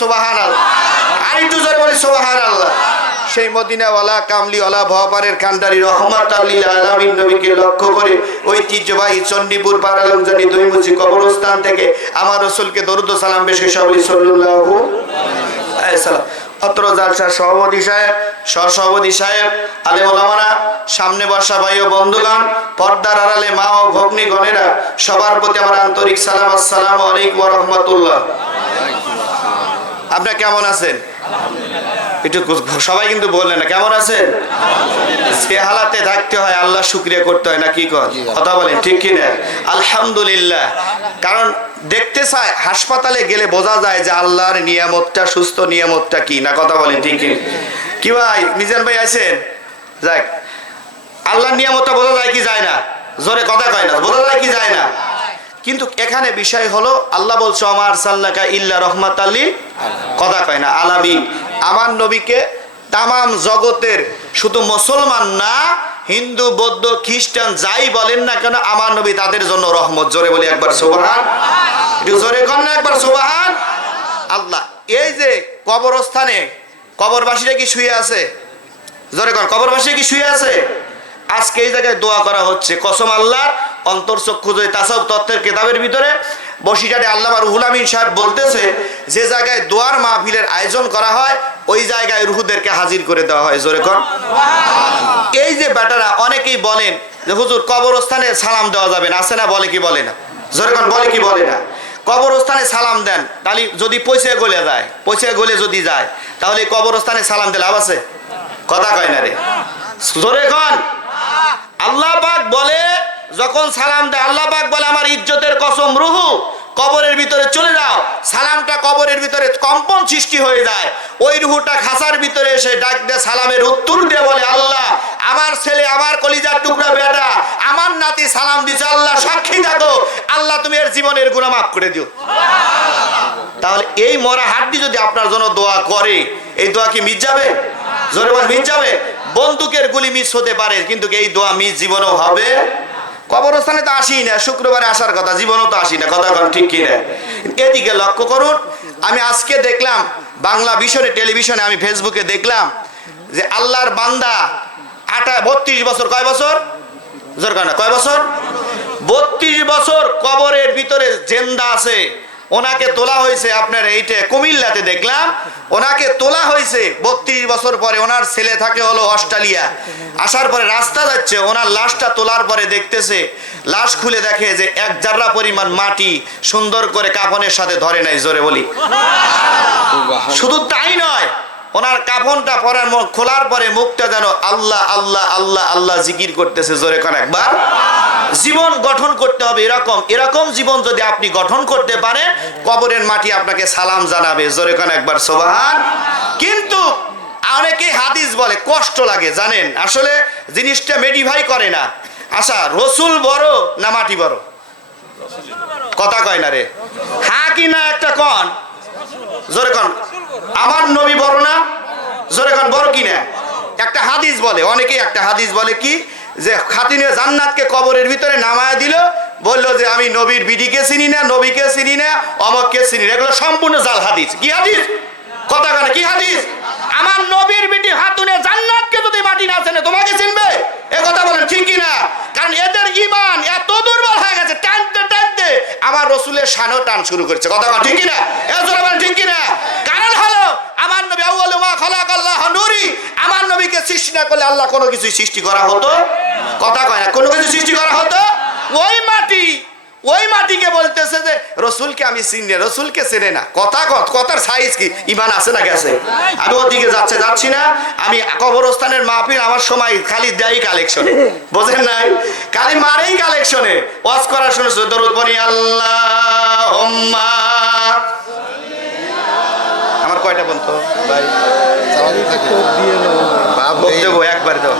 সোবাহান আল্লাহ আর একটু জোরে বলি সোবাহান আল্লাহ সেই মদিনাওয়ালা কামলিওয়ালা ভবারের কান্ডারি রহমত নবীকে লক্ষ্য করে ঐতিহ্যবাহী চণ্ডীপুর পারালমজানি দৈমুচি কবরস্থান থেকে আমার রসুলকে দরুদ সালাম বেশি সবলি সাল্লাল্লাহু আলাইহি অত্র জালসার সভাপতি সাহেব সহসভাপতি সাহেব আলে ওলামারা সামনে বসা ভাই ও বন্ধুগণ পর্দার আড়ালে মা ও ভগ্নীগণেরা সবার প্রতি আমার আন্তরিক সালাম আসসালামু আলাইকুম ওয়া রাহমাতুল্লাহ। আপনারা কেমন আছেন? একটু সবাই কিন্তু বললেন না কেমন আছেন? সে হালাতে থাকতে হয় আল্লাহ শুক্রিয়া করতে হয় না কি কর? কথা বলেন ঠিক কি না? আলহামদুলিল্লাহ। কারণ দেখতে চায় হাসপাতালে গেলে বোঝা যায় যে আল্লাহর নিয়ামতটা সুস্থ নিয়ামতটা কি না কথা বলেন ঠিক কি? কি ভাই মিজান ভাই আছেন যাক। আল্লাহর নিয়ামতটা বোঝা যায় কি যায় না? জোরে কথা কয় না বোঝা যায় কি যায় না? কিন্তু এখানে বিষয় হলো, আল্লাহ বলছো আমার সাল্লাকা ইল্লা রহমাত আলী কথা কয় না, আলামিন। আমার নবীকে তামাম জগতের শুধু মুসলমান না, হিন্দু, বৌদ্ধ, খ্রিস্টান, যাই বলেন না কেন, আমার নবী তাদের জন্য রহমত। জোরে বলি একবার সোবাহান। জোরে কর না একবার সোবাহান। আল্লাহ, এই যে কবরস্থানে, কবরবাসীরা কি শুয়ে আছে? জোরে কর কবরবাসী কি শুয়ে আছে? আজকে এই জায়গায় দোয়া করা হচ্ছে, কসম আল্লাহর অন্তর্চক্ষু যে তাসব তত্ত্বের কেতাবের ভিতরে বসিটারে আল্লাহ রুহুল আমিন সাহেব বলতেছে যে জায়গায় দোয়ার মাহফিলের আয়োজন করা হয় ওই জায়গায় রুহুদেরকে হাজির করে দেওয়া হয় জোরে কর এই যে ব্যাটারা অনেকেই বলেন যে হুজুর কবরস্থানে সালাম দেওয়া যাবে না। আছে না বলে কি বলে না? জোরে কর বলে কি বলে না? কবরস্থানে সালাম দেন তাহলে যদি পয়সা গলে যায় পয়সা গলে যদি যায় তাহলে কবরস্থানে সালাম দিলে লাভ আছে? কথা কয় না রে। জোরে কন। আল্লাহ পাক বলে যখন সালাম দেয়, আল্লাহ পাক বলে, আমার ইজ্জতের কসম, রুহু, কবরের ভিতরে চলে যাও। সালামটা কবরের ভিতরে কম্পন সৃষ্টি হয়ে যায়। ওই রুহুটা খাসার ভিতরে এসে ডাক দিয়ে, সালামের উত্তর দিয়ে বলে, আল্লাহ, আমার ছেলে, আমার কলিজার টুকরা বেটা, আমার নাতি সালাম দিছে, আল্লাহ, সাক্ষী থাকো। আল্লাহ, তুমি এর জীবনের গুণা মাফ করে দিও। তাহলে এই মরা হাড্ডি যদি আপনার জন্য দোয়া করে, এই দোয়া কি মিট যাবে? জোরে মিট যাবে? বন্দুকের গুলি মিস হতে পারে, কিন্তু এই দোয়া মিস জীবনেও হবে। কবরস্থানে তো আসি না, শুক্রবারে আসার কথা, জীবনও তো আসি না, কথা কন ঠিক কি না এদিকে লক্ষ্য করুন, আমি আজকে দেখলাম, বাংলা বিষয়ে টেলিভিশনে আমি ফেসবুকে দেখলাম যে আল্লাহর বান্দা আটা, বত্রিশ বছর কয় বছর? জোর কয় বছর? বত্রিশ বছর কবরের ভিতরে জেন্দা আছে। ওনাকে তোলা হয়েছে আপনার এইটা কুমিল্লাতে দেখলাম। ওনাকে তোলা হয়েছে বত্রিশ বছর পরে ওনার ছেলে থাকে হলো অস্ট্রেলিয়া। আসার পরে রাস্তা যাচ্ছে ওনার লাশটা তোলার পরে দেখতেছে। লাশ খুলে দেখে যে এক জাররা পরিমাণ মাটি সুন্দর করে কাফনের সাথে ধরে নাই জোরে বলি। শুধু তাই নয় ওনার কাফনটা পরার খোলার পরে মুখটা যেন আল্লাহ আল্লাহ আল্লাহ আল্লাহ জিকির করতেছে জোরে কোন একবার। জীবন গঠন করতে হবে এরকম। এরকম জীবন যদি আপনি গঠন করতে পারেন, কবরের মাটি আপনাকে সালাম জানাবে। জোরে কোন একবার, সোবাহান। কিন্তু অনেকে হাদিস বলে, কষ্ট লাগে, জানেন? আসলে জিনিসটা মেডিফাই করে না। আচ্ছা রসুল বড় না মাটি বড়? কথা কয় না রে। হ্যাঁ কি না একটা কন? জোরে কন। আমার নবী বড় না? জোরে কন, বড় কি না? একটা হাদিস বলে, অনেকেই একটা হাদিস বলে কি, যে খাতিনে জান্নাতকে কবরের ভিতরে নামায়া দিল, বলল যে আমি নবীর বিডিকে চিনি না, নবীকে চিনি না, অমককে চিনি না। এগুলো সম্পূর্ণ জাল হাদিস। কি হাদিস? কথা কেন কি হাদিস? আমার নবীর বিটি হাতুনে জান্নাতকে যদি মাটি না চেনে, তোমাকে চিনবে? এ কথা বলেন ঠিক না? কারণ এদের ইমান এত দুর্বল হয়ে গেছে টানতে টানতে আমার রসুলের শানও টান শুরু করেছে। কথা ঠিক কিনা? জোরে ঠিক কিনা? কারণ হলো, আমার নবী খলাক খালাক আল্লাহ নুরি, আমার নবীকে সৃষ্টি না করলে আল্লাহ কোনো কিছু সৃষ্টি করা হতো? কথা কয় না, কোনো কিছু সৃষ্টি করা হতো? ওই মাটি ওই মাটিকে বলতেছে যে রসুলকে আমি চিনি রসুলকে চেনে না। কথা কত? কথার সাইজ কি? ইমান আছে না গেছে? আমি ওদিকে যাচ্ছে যাচ্ছি না। আমি কবরস্থানের মাহফিল আমার সময় খালি দেয় কালেকশনে বোঝেন নাই? খালি মারেই কালেকশনে ওয়াজ করার শুনেছো দরুদ বনি আল্লাহ আমার কয়টা বন্ধু ভাই দেবো একবার দেবো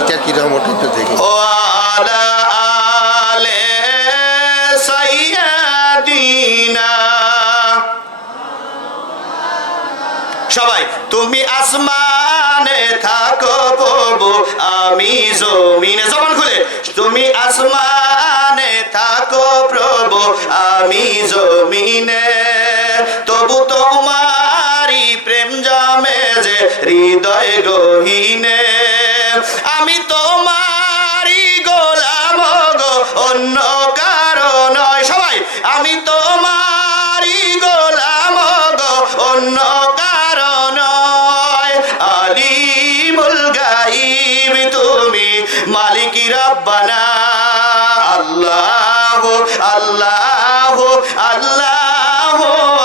এটা কীরকম ওটা একটু দেখি। ও তুমি আসমানে থাকো প্রভু, আমি জমিনে, জবান খুলে, তুমি আসমানে থাকো প্রভু, আমি জমিনে। তবু তোমার হৃদয় গহীনে। আমি তোমারই গোলাম গো, অন্য কারণ সবাই, আমি তোমারই মালিকি রব্বানা। আল্লাহ আল্লাহ আল্লাহ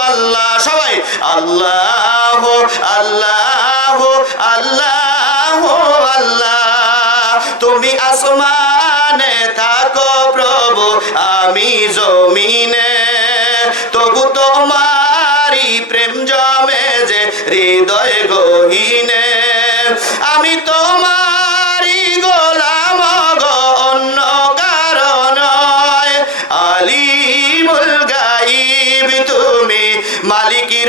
আল্লাহ। সবাই, আল্লাহ আল্লাহ আল্লাহ আল্লাহ। তুমি আসমানে থাকো প্রভু, আমি জমিনে। তবু তোমারি প্রেম জমে যে হৃদয় গহীনে। আমি তোমারি তুমি মালিকি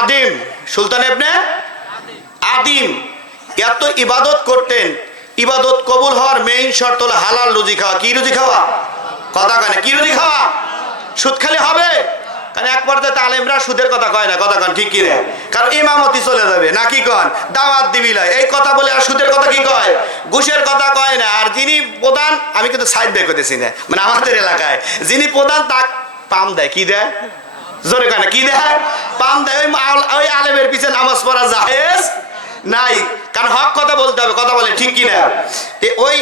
আদিম। সুলতান ইবনে আদিম। এত ইবাদত করতেন। ইবাদত কবুল হওয়ার মেইন শর্ত হলো হালাল রুজি খাওয়া। কি রুজি খাওয়া? কথা কয় না। কি রুজি খাওয়া? সুদ খালি হবে? কারণ এক পর্যায়ে আলেমরা সুদের কথা কয় না। কথা কন, ঠিক কি রে কারণ ইমামতি চলে যাবে। না কি কন? দাওয়াত দিবি এই কথা বলে আর সুদের কথা কি কয়? ঘুষের কথা কয় না। আর যিনি প্রধান, আমি কিন্তু সাইড বের করতেছি না। মানে আমাদের এলাকায়। যিনি প্রধান, তাক পাম দেয়। কি দেয়? জোরে কয় না, কি দেয় পাম দেয়, ওই আলেমের পিছনে নামাজ পড়া জাহেজ নাই, কারণ হক কথা বলতে হবে, কথা বলে ঠিক কিনা? ওই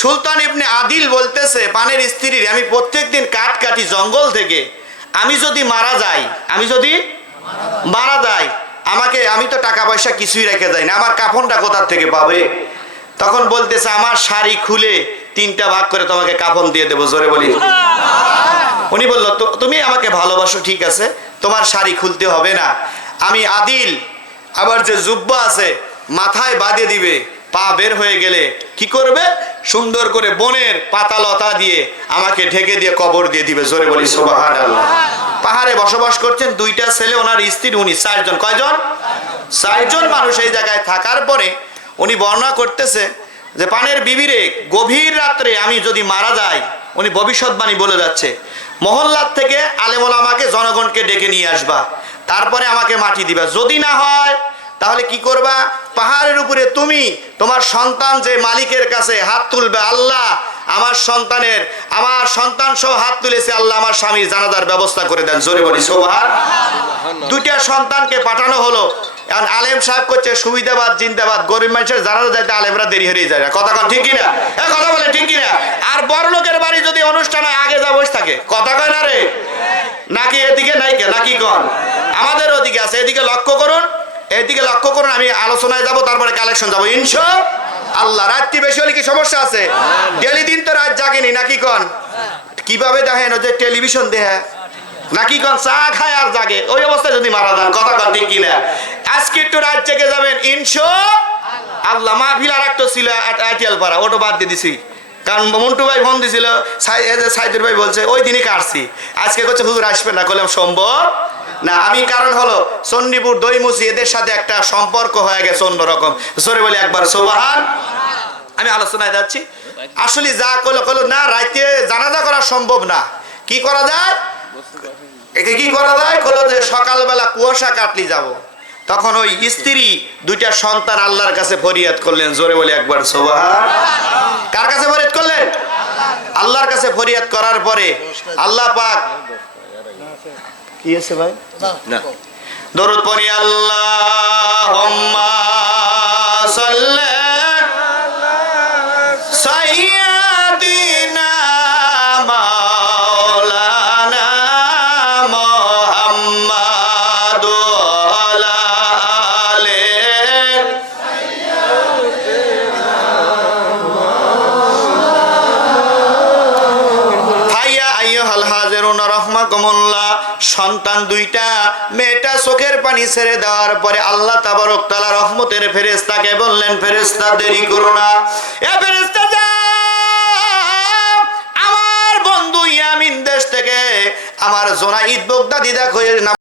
সুলতান ইবনে আদিল বলতেছে, পানের স্ত্রীর, আমি প্রত্যেকদিন কাঠ কাটি জঙ্গল থেকে, আমি যদি মারা যাই, আমি যদি মারা যাই, আমাকে, আমি তো টাকা পয়সা কিছুই রেখে যাই না, আমার কাফনটা কোথার থেকে পাবে? তখন বলতেছে, আমার শাড়ি খুলে তিনটা ভাগ করে তোমাকে কাফন দিয়ে দেবো, জোরে বলি। উনি বলল তুমি আমাকে ভালোবাসো, ঠিক আছে, তোমার শাড়ি খুলতে হবে না। আমি আদিল, আবার যে জুব্বা আছে, মাথায় বাঁধে দিবে, পা বের হয়ে গেলে কি করবে? সুন্দর করে বনের পাতা লতা দিয়ে আমাকে ঢেকে দিয়ে কবর দিয়ে দিবে, জোরে বলি পাহাড়ে বসবাস করছেন দুইটা ছেলে, ওনার স্ত্রী, উনি চারজন। কয়জন? চারজন মানুষ এই জায়গায় থাকার পরে উনি বর্ণনা করতেছে যে, পানের বিবিরে গভীর রাত্রে আমি যদি মারা যাই উনি ভবিষ্যৎবাণী বলে যাচ্ছে, মহল্লার থেকে আলেমুল আমাকে জনগণকে ডেকে নিয়ে আসবা, তারপরে আমাকে মাটি দিবা। যদি না হয়, তাহলে কি করবা? পাহাড়ের উপরে তুমি, তোমার সন্তান যে মালিকের কাছে হাত তুলবে, আল্লাহ আমার সন্তানের, আমার সন্তান সহ হাত তুলেছে, আল্লাহ আমার স্বামীর জানাজার ব্যবস্থা করে দেন। জোরে বলি সোহার দুইটা সন্তানকে পাঠানো হলো এখন আলেম সাহেব করছে সুবিধাবাদ, জিন্দাবাদ, গরিব মানুষের জানাজা যাইতে আলেমরা দেরি হয়ে যায়। না কথা কন, ঠিক কিনা? এ, কথা বলে ঠিক কিনা? আর বড় লোকের বাড়ি যদি অনুষ্ঠান হয় আগে যা বসে থাকে, কথা কয় না রে? নাকি এদিকে নাই কে? নাকি কন? আমাদের ওদিকে আছে, এদিকে লক্ষ্য করুন, এদিকে লক্ষ্য করুন, আমি আলোচনায় যাব, তারপরে কালেকশন যাব। ইনশো আল্লাহ, রাত্রি বেশি হলে কি সমস্যা আছে? ডেলি দিন তো রাত জাগেনি, নাকি কন? কীভাবে দেখেন যে টেলিভিশন দেহা নাকি কন চা খায় আর জাগে? ওই অবস্থায় যদি মারা যান, কথা কন ঠিক কিনা? আজকে একটু রাত জেগে যাবেন, ইনশো আল্লাহ। মাহফিল আর একটা ছিল আইটিএল পাড়া, ওটা বাদ দিয়ে দিছি। কারণ মন্টু ভাই ফোন দিছিল সাইদুর ভাই বলছে, ওই দিনই কাটছি। আজকে করছে হুজুর আসবে না করলাম সম্ভব না। আমি কারণ হলো, চন্ডীপুর, দইমুসি, এদের সাথে একটা সম্পর্ক হয়ে গেছে অন্যরকম। সরে বলি একবার, সোবাহান। আমি আলোচনায় যাচ্ছি। আসলে যা করল করল না, রাইতে জানাজা করা সম্ভব না। কি করা যায়? একে কি করা যায়? করল যে সকালবেলা কুয়াশা কাটলি যাব। তখন ওই স্ত্রী দুইটা সন্তান আল্লাহর কাছে ফরিয়াদ করলেন, জোরে বলে একবার, সোবাহান। কার কাছে ফরিয়াদ করলেন? আল্লাহর কাছে ফরিয়াদ করার পরে আল্লাহ পাক কি আছে ভাই? না। দরুদ পড়ি, আল্লাহুম্মা সাল্লি সাইয়্যিদিনা হাইয়া আইয়ুহাল কমল্লা সন্তান দুইটা, মেয়েটা চোখের পানি ছেড়ে দেওয়ার পরে আল্লাহ তাবারক তালা রহমতের ফেরেস্তাকে বললেন ফেরেস্তা দেরি করো না। এ ফেরেস্তা আমার বন্ধু ইয়ামিন দেশ থেকে, আমার জোনা ঈদ দেখো এর নাম